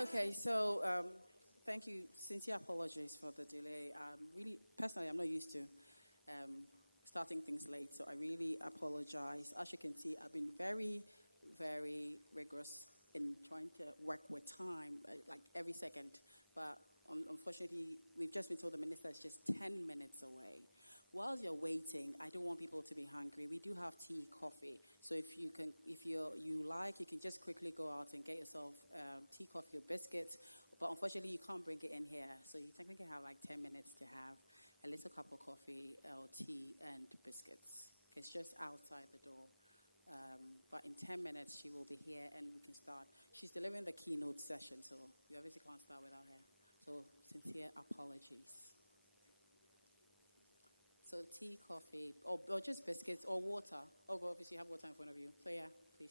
Okay, so thank you. Sincere apologies for the delay. Really, personally, I'm not used to um, starting things late, so I really apologize. As you can see, I've been very, very rigorous in trying to work with time, like every second. But unfortunately, we've just been told the minister is just 10 minutes away. While you're waiting, I don't want people to be hungry. We do have tea, coffee. So if you like, you can just quickly go out and get yourself tea, coffee, or biscuits. But unfortunately, you can't bring it in here. So you technically have like 10 minutes to have a little cup of coffee or tea and biscuits. It's just outside the door. But in 10 minutes, she will be here and we can start. She's delivering the keynote session, so we obviously can't start without her. So sincere apologies. So tea, coffee, or just biscuits or water. Oh, well, obviously you have water in front of you. So yeah, please.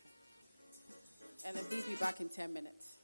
Okay. And then please be back in 10 minutes.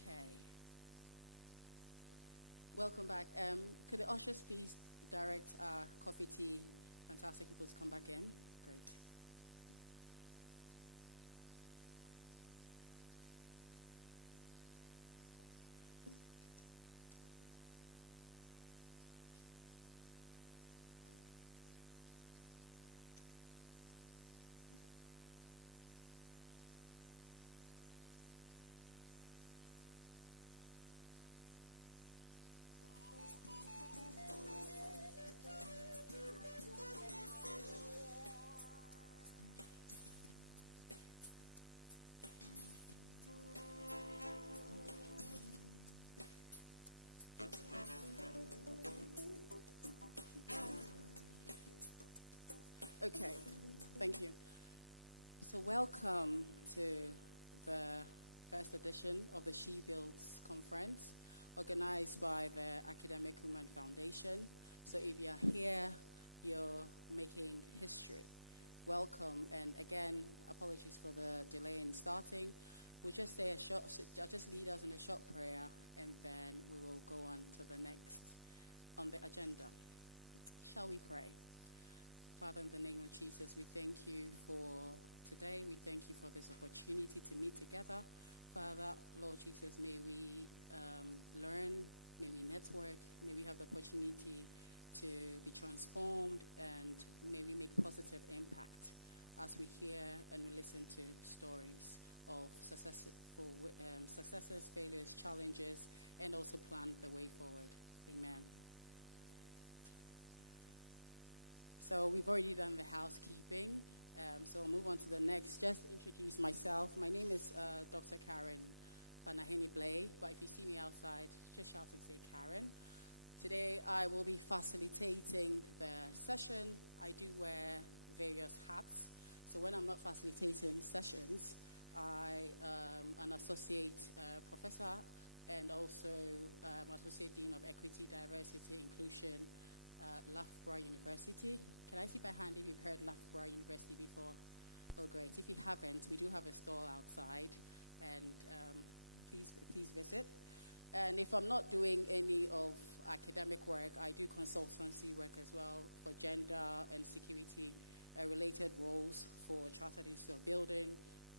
Okay. Welcome back. Could the ushers please direct coffee tea, fantastic people to come back in? Great. Okay, thank you. So welcome to the first edition of the She Builds Conference, organized by the Academic Women Foundation. So if you're here, you're making history. Welcome, and again, apologies for the delay in starting. We'll just say just lead us in a short prayer, and then we will go on to the next on the agenda. Shall we pray? Father, in the name of Jesus, we thank you for today. We thank you for this opportunity to meet together. Father, Lord Jesus, may we learn, may we network, may we have the opportunity to be transformed, and may we make positive impact as we hear and we listen to stories of successes, failures, challenges, and also plan the way forward. Amen. So we've already done the housekeeping. So I'll move on to the next. Just introduce myself. My name is Dr. Karen Panaheni Blay, but if you see me outside, just shout and say Karen. Today I will be facilitating the session. I do wear various hats. So when I'm not facilitating sessions, I am an associate professor and also associate dean of equity, diversity, inclusion, Loughborough University. Can I see by hand if you've heard Loughborough University before? Oh, great. If you haven't, we do have a stall outside, and please visit. And if I'm not doing any of academic work, I do consultancy work as well for gender and security related roles for Chartered Institute of Building,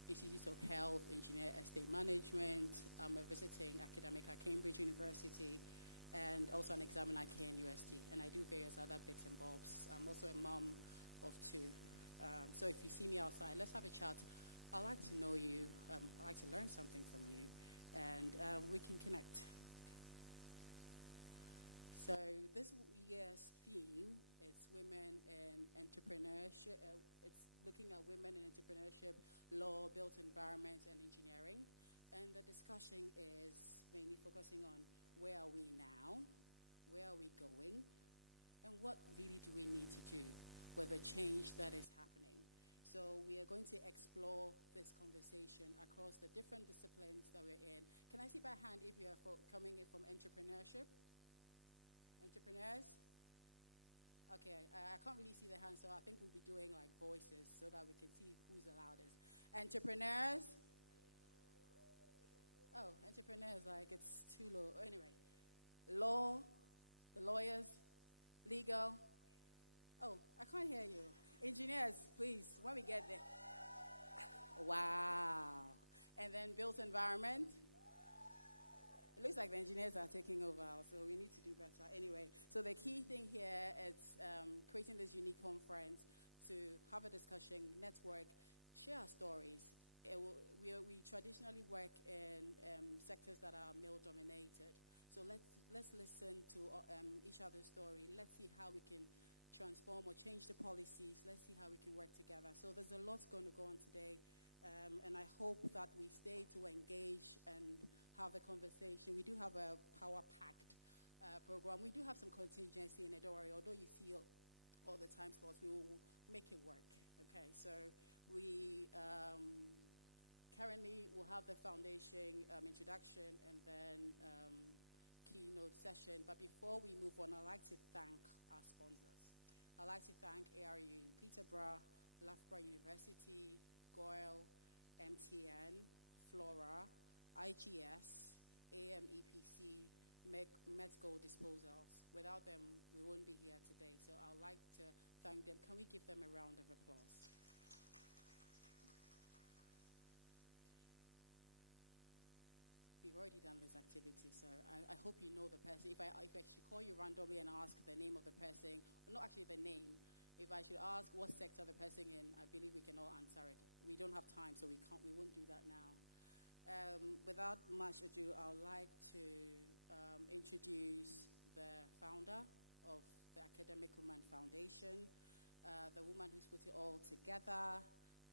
Institute of Health, Engineer Estate Management. I'm a visiting academic at Cambridge University, and also an examiner at KNUST, and I do various other bits and bobs. I'm also a mom of two. So if you see me outside, let's have a chat. I'd like to know you. I'd like to learn something from you, and we can connect. So this year's theme is women in entrepreneurship. It's looking at women in entrepreneurship, law, built environment, and engineering. And the discussion is mainly focusing on where are we now, where are we going, and what really do we need to do with the change that is happening. So we are going to explore this conversation across the different disciplines that we're in. Can I see by hand if you are coming in from entrepreneurship? Entrepreneurs? Okay, I can't really see the hands, so I think we'll be doing like voices so that we can see who's the loudest. Entrepreneurs? Oh, entrepreneurs, like it's too low. Anyway, law, the lawyers, legal. Oh, I can't hear you. Engineers, please, when we get there. Wow. And then built environment. It looks like the engineers are taking over, so we need to do better. Anyway, so the key thing here is creating this unique conference to have a discussion, network, share our stories. We traditionally work in sectors that are male-dominated. So let's listen to each other's story. Let's see how we can transform or change the policies. Let's see how we can work together. So there's a lot going to go on today, and I hope that we stay to engage and have the conversation. We do have a power-packed program. We do have some contingency in it, don't worry. Although you see all the time slots, we will make it work. Okay, so we currently we'll have the foundation introduction and then keynote session. But before we move on, I'd like to thank our sponsors. I'd like to thank ARU Peterborough, Loughborough University, GOIL, MTN, Flora, IGS, AMEPC, Met Gold Disposals. Without them, we wouldn't be here today. So I would like to thank them. Can we give them a round of applause? We've already done this activity, so I hope you know the person. If I should call you randomly and ask the name of the person, not actually the name, if I should ask what sector the person in, I believe we can all answer it. We don't have time, so we won't do that now. Without much ado, I would like to introduce the founder of the Academic Women Foundation, the woman who's put it all together,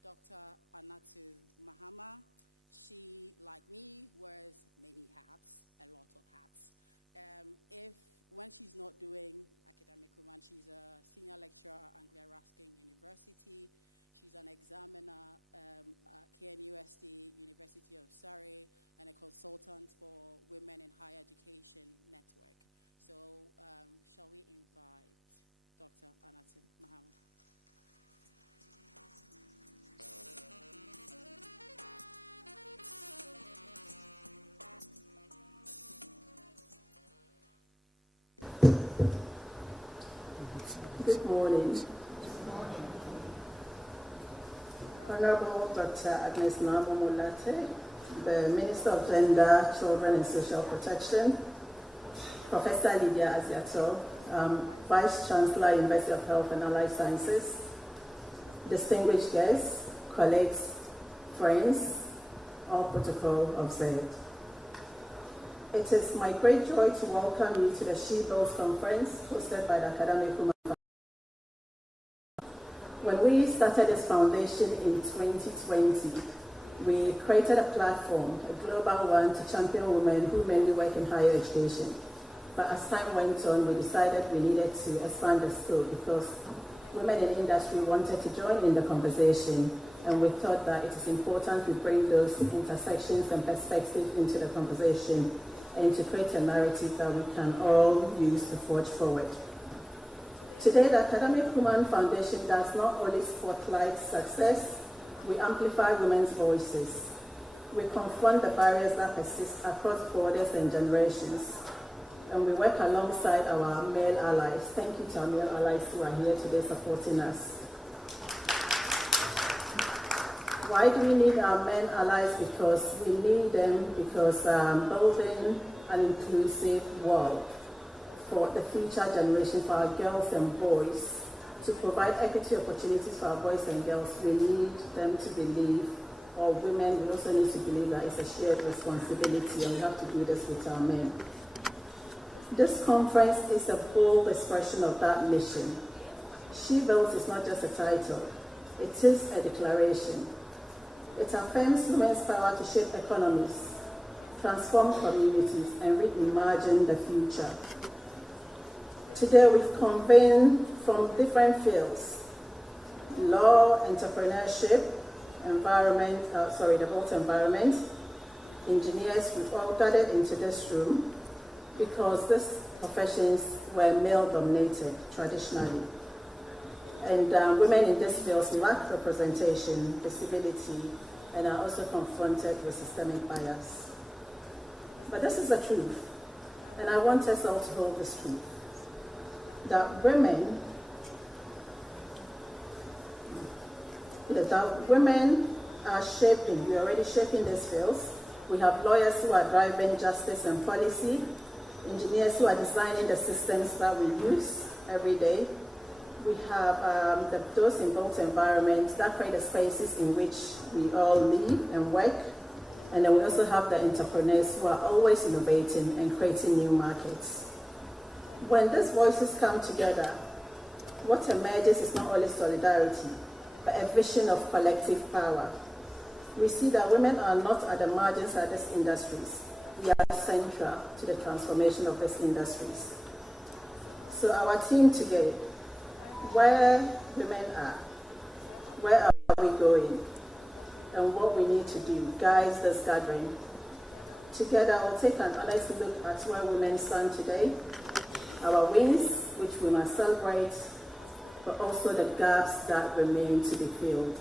Dr. Anatu Mahama. She, like me, wears many hats, a lot of hats. When she's not doing Academic Women, she's a senior lecturer at Anglia Ruskin University. She's an examiner at KNUST, University of Surrey, and a consultant for Women in Higher Education Network. So shall we invite Dr. Anatu Mahama? Good morning. Honorable Dr. Agnes Namo-Molate, the Minister of Gender, Children and Social Protection, Professor Lydia Aziato, Vice Chancellor, University of Health and Allied Sciences, distinguished guests, colleagues, friends, all protocol observed. It is my great joy to welcome you to the She Builds Conference hosted by the Academic Women. When we started this foundation in 2020, we created a platform, a global one, to champion women who mainly work in higher education. But as time went on, we decided we needed to expand the scope because women in industry wanted to join in the conversation, and we thought that it is important to bring those intersections and perspectives into the conversation and to create a narrative that we can all use to forge forward. Today, the Academic Women Foundation does not only spotlight success, we amplify women's voices. We confront the barriers that persist across borders and generations. And we work alongside our male allies. Thank you to our male allies who are here today supporting us. Why do we need our men allies? Because we need them because building an inclusive world for the future generation, for our girls and boys, to provide equity opportunities for our boys and girls, we need them to believe, or women, we also need to believe that it's a shared responsibility, and we have to do this with our men. This conference is a bold expression of that mission. She Builds is not just a title, it is a declaration. It affirms women's power to shape economies, transform communities, and reimagine the future. Today we've convened from different fields: law, entrepreneurship, the built environment, engineers. We've all gathered into this room because these professions were male-dominated traditionally. And women in these fields lack representation, visibility, and are also confronted with systemic bias. But this is the truth, and I want us all to hold this truth, that women are shaping, we're already shaping these fields. We have lawyers who are driving justice and policy, engineers who are designing the systems that we use every day. We have those in built environments that create the spaces in which we all live and work. And then we also have the entrepreneurs who are always innovating and creating new markets. When these voices come together, what emerges is not only solidarity, but a vision of collective power. We see that women are not at the margins of these industries. We are central to the transformation of these industries. So our team today, where women are, where are we going, and what we need to do, guides this gathering. Together, we'll take an honest look at where women stand today, our wins, which we must celebrate, but also the gaps that remain to be filled.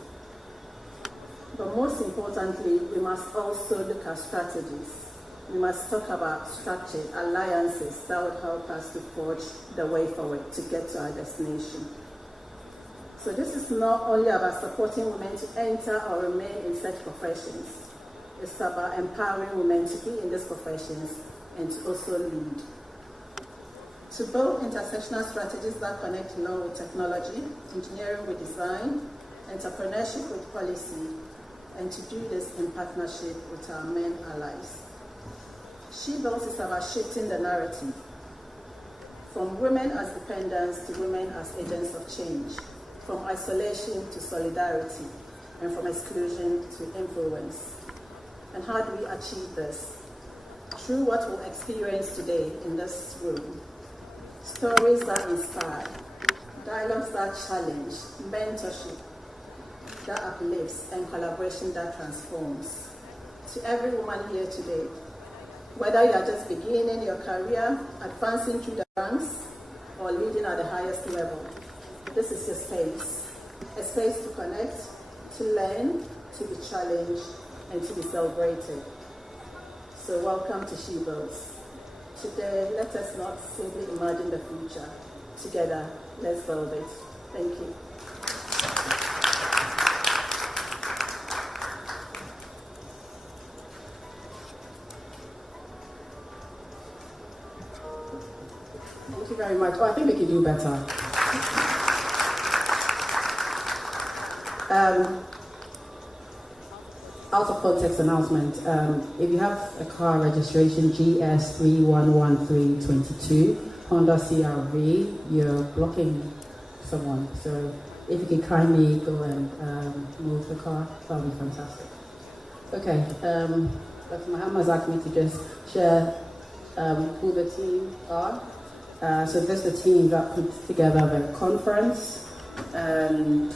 But most importantly, we must also look at strategies we must talk about structured alliances that would help us to forge the way forward to get to our destination. So this is not only about supporting women to enter or remain in such professions. It's about empowering women to be in these professions and to also lead. To build intersectional strategies that connect law with technology, engineering with design, entrepreneurship with policy, and to do this in partnership with our men allies. She Builds is about shifting the narrative from women as dependents to women as agents of change, from isolation to solidarity, and from exclusion to influence. And how do we achieve this? Through what we'll experience today in this room. Stories that inspire, dialogues that challenge, mentorship that uplifts, and collaboration that transforms. To every woman here today, whether you are just beginning your career, advancing through the ranks, or leading at the highest level, this is your space. A space to connect, to learn, to be challenged, and to be celebrated. So welcome to She Builds. Today, let us not simply imagine the future. Together, let's build it. Thank you. Thank you very much. Oh, I think we can do better. Out of context announcement. If you have a car registration GS311322 Honda CRV, you're blocking someone. So if you could kindly go and move the car, that would be fantastic. Okay. Dr. Muhammad has asked me to just share who the team are. So this is the team that put together the conference, and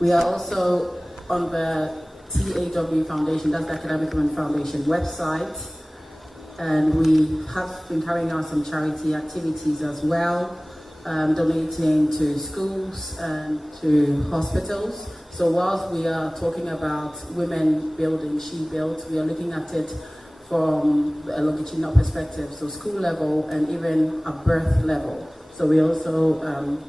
we are also on the TAW Foundation, that's the Academic Women Foundation website, and we have been carrying out some charity activities as well, donating to schools and to hospitals. So whilst we are talking about women building, She Built, we are looking at it from a longitudinal perspective, so school level and even a birth level. So we also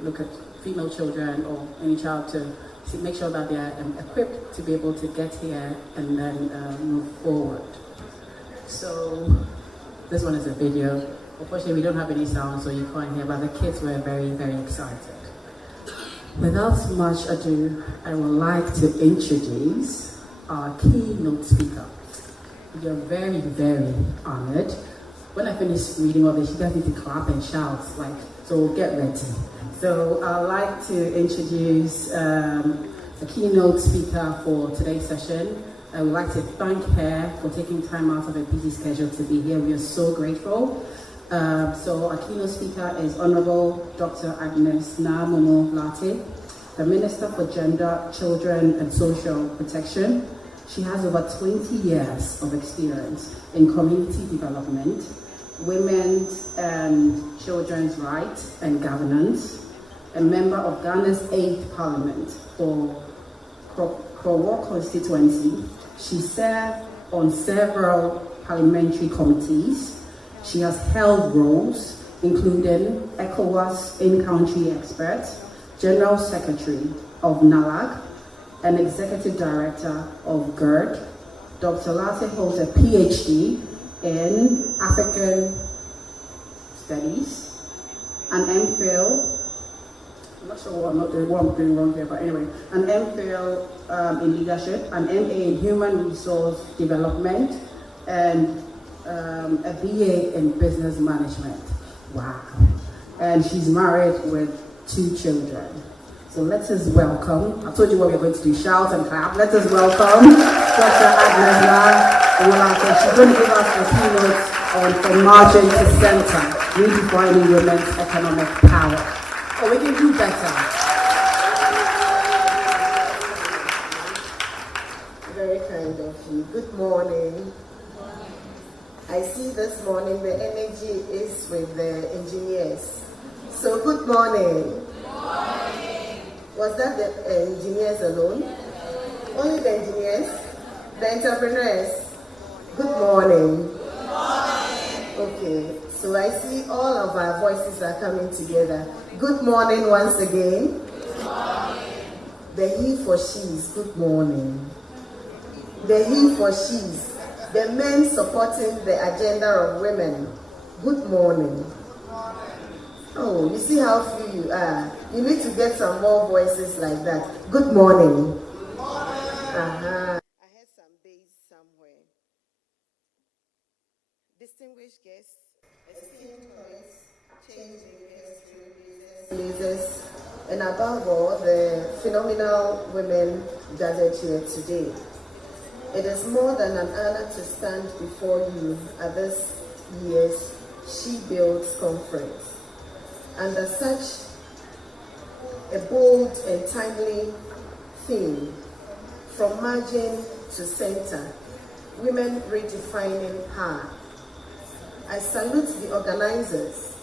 look at female children or any child to make sure that they are equipped to be able to get here and then move forward. So this one is a video. Unfortunately, we don't have any sound, so you can't hear, but the kids were very, very excited. Without much ado, I would like to introduce our keynote speaker. You're very, very honored. When I finish reading all this, you guys need to clap and shout, so get ready. So I'd like to introduce the keynote speaker for today's session. I would like to thank her for taking time out of her busy schedule to be here. We are so grateful. So our keynote speaker is Honorable Dr. Agnes Naamono Latte, the Minister for Gender, Children and Social Protection. She has over 20 years of experience in community development, women's and children's rights and governance, a member of Ghana's 8th Parliament for Krowo constituency. She served on several parliamentary committees. She has held roles including ECOWAS in-country expert, General Secretary of NALAG, and Executive Director of GERD. Dr. Latte holds a PhD in African Studies, an MPhil, I'm not sure what I'm doing wrong here, but anyway, an MPhil in leadership, an MA in human resource development, and a BA in business management. Wow. And she's married with 2 children. So let us welcome, I told you what we're going to do, shout and clap. Let us welcome Dr. Agnes Naamono. She's going to give us a keynote on From Margin to Center, redefining women's economic power. Oh, we can do better. Very kind of you. Good morning. I see this morning the energy is with the engineers. So good morning. Was that the engineers alone? Only the engineers? The entrepreneurs? Good morning. Okay, so I see all of our voices are coming together. Good morning once again. Good morning. The he for she's, good morning. The he for she's, the men supporting the agenda of women, good morning. Oh, you see how few you are. You need to get some more voices like that. Good morning. Uh-huh. I heard some bass somewhere. Distinguished guests, esteemed colleagues, change makers, trailblazers, and above all, the phenomenal women gathered here today. It is more than an honor to stand before you at this year's She Builds conference. Under such a bold and timely theme, from margin to center, women redefining power. I salute the organizers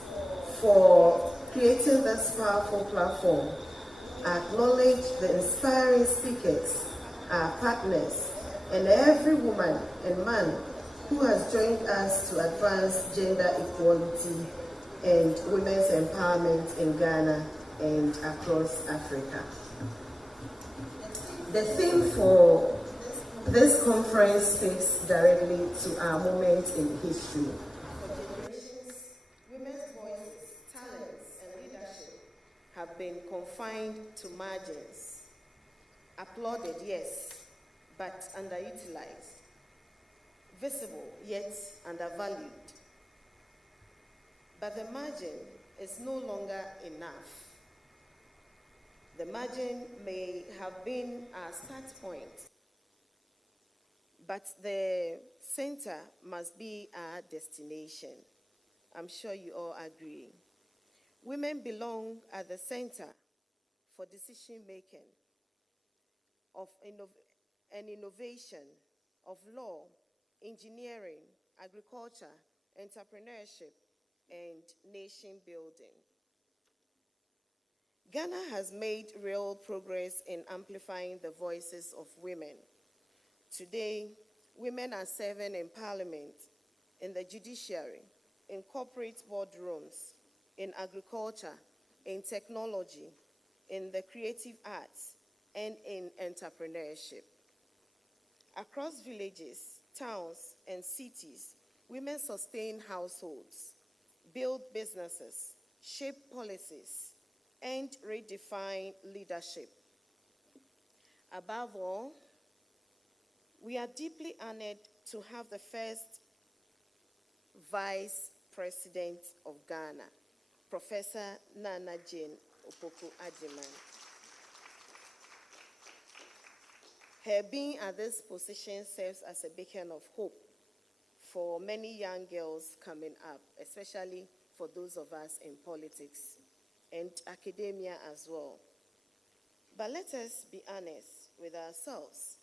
for creating this powerful platform. I acknowledge the inspiring speakers, our partners, and every woman and man who has joined us to advance gender equality and women's empowerment in Ghana and across Africa. The theme for this conference speaks directly to our moment in history. Women's voices, talents, and leadership have been confined to margins. Applauded, yes, but underutilized. Visible, yet undervalued. But the margin is no longer enough. The margin may have been our start point, but the center must be our destination. I'm sure you all agree. Women belong at the center for decision making, of innovation, of law, engineering, agriculture, entrepreneurship, and nation building. Ghana has made real progress in amplifying the voices of women. Today, women are serving in parliament, in the judiciary, in corporate boardrooms, in agriculture, in technology, in the creative arts, and in entrepreneurship. Across villages, towns, and cities, women sustain households, build businesses, shape policies, and redefine leadership. Above all, we are deeply honored to have the first Vice President of Ghana, Professor Nana Jane Opoku-Agyeman. Her being at this position serves as a beacon of hope for many young girls coming up, especially for those of us in politics and academia as well. But let us be honest with ourselves.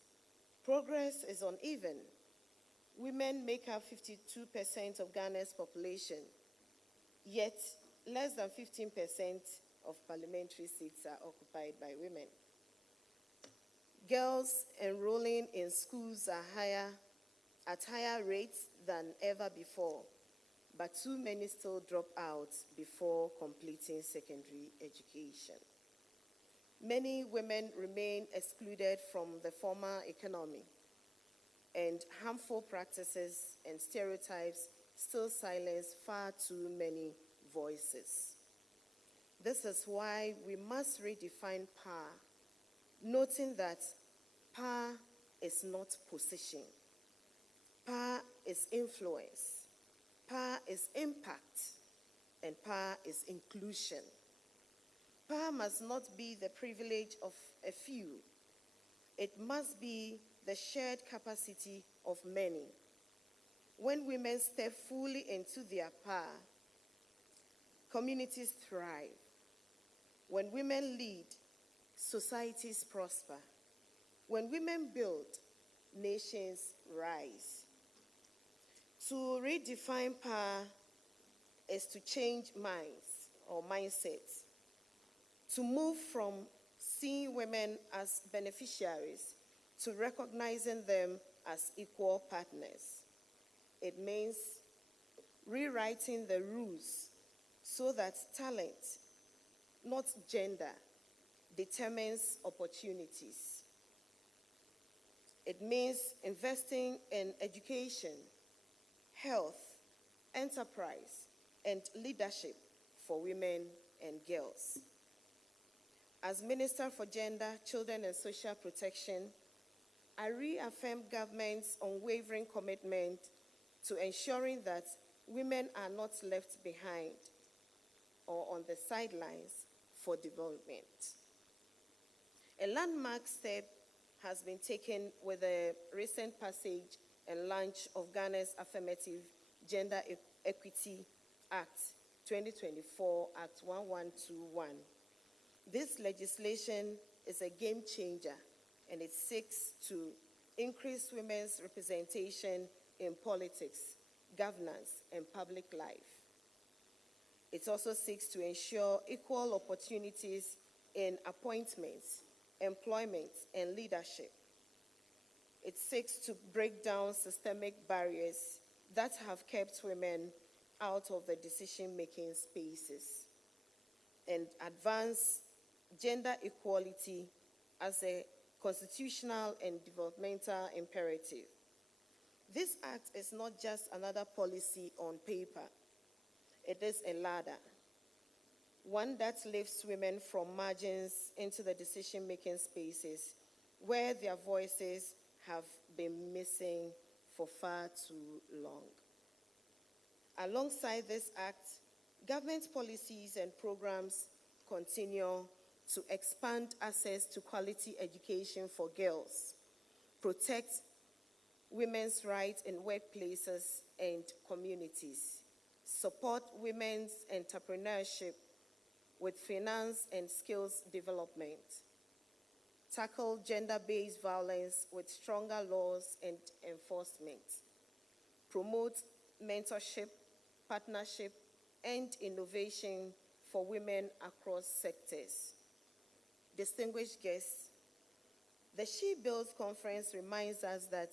Progress is uneven. Women make up 52% of Ghana's population, yet less than 15% of parliamentary seats are occupied by women. Girls enrolling in schools are at higher rates than ever before, but too many still drop out before completing secondary education. Many women remain excluded from the formal economy, and harmful practices and stereotypes still silence far too many voices. This is why we must redefine power, noting that power is not position. Power is influence. Power is impact. And power is inclusion. Power must not be the privilege of a few. It must be the shared capacity of many. When women step fully into their power, communities thrive. When women lead, societies prosper. When women build, nations rise. To redefine power is to change minds or mindsets, to move from seeing women as beneficiaries to recognizing them as equal partners. It means rewriting the rules so that talent, not gender, determines opportunities. It means investing in education, health, enterprise, and leadership for women and girls. As Minister for Gender, Children and Social Protection, I reaffirm government's unwavering commitment to ensuring that women are not left behind or on the sidelines for development. A landmark step has been taken with the recent passage and launch of Ghana's Affirmative Gender Equity Act 2024, Act 1121. This legislation is a game changer, and it seeks to increase women's representation in politics, governance, and public life. It also seeks to ensure equal opportunities in appointments, employment, and leadership. It seeks to break down systemic barriers that have kept women out of the decision-making spaces and advance gender equality as a constitutional and developmental imperative. This act is not just another policy on paper. It is a ladder, one that lifts women from margins into the decision-making spaces where their voices have been missing for far too long. Alongside this act, government policies and programs continue to expand access to quality education for girls, protect women's rights in workplaces and communities, support women's entrepreneurship with finance and skills development, tackle gender-based violence with stronger laws and enforcement, promote mentorship, partnership, and innovation for women across sectors. Distinguished guests, the She Builds Conference reminds us that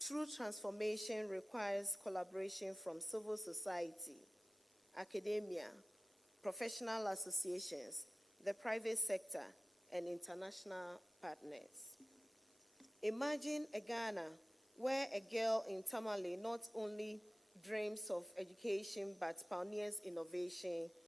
true transformation requires collaboration from civil society, academia, professional associations, the private sector, and international partners. Imagine a Ghana where a girl in Tamale not only dreams of education but pioneers innovation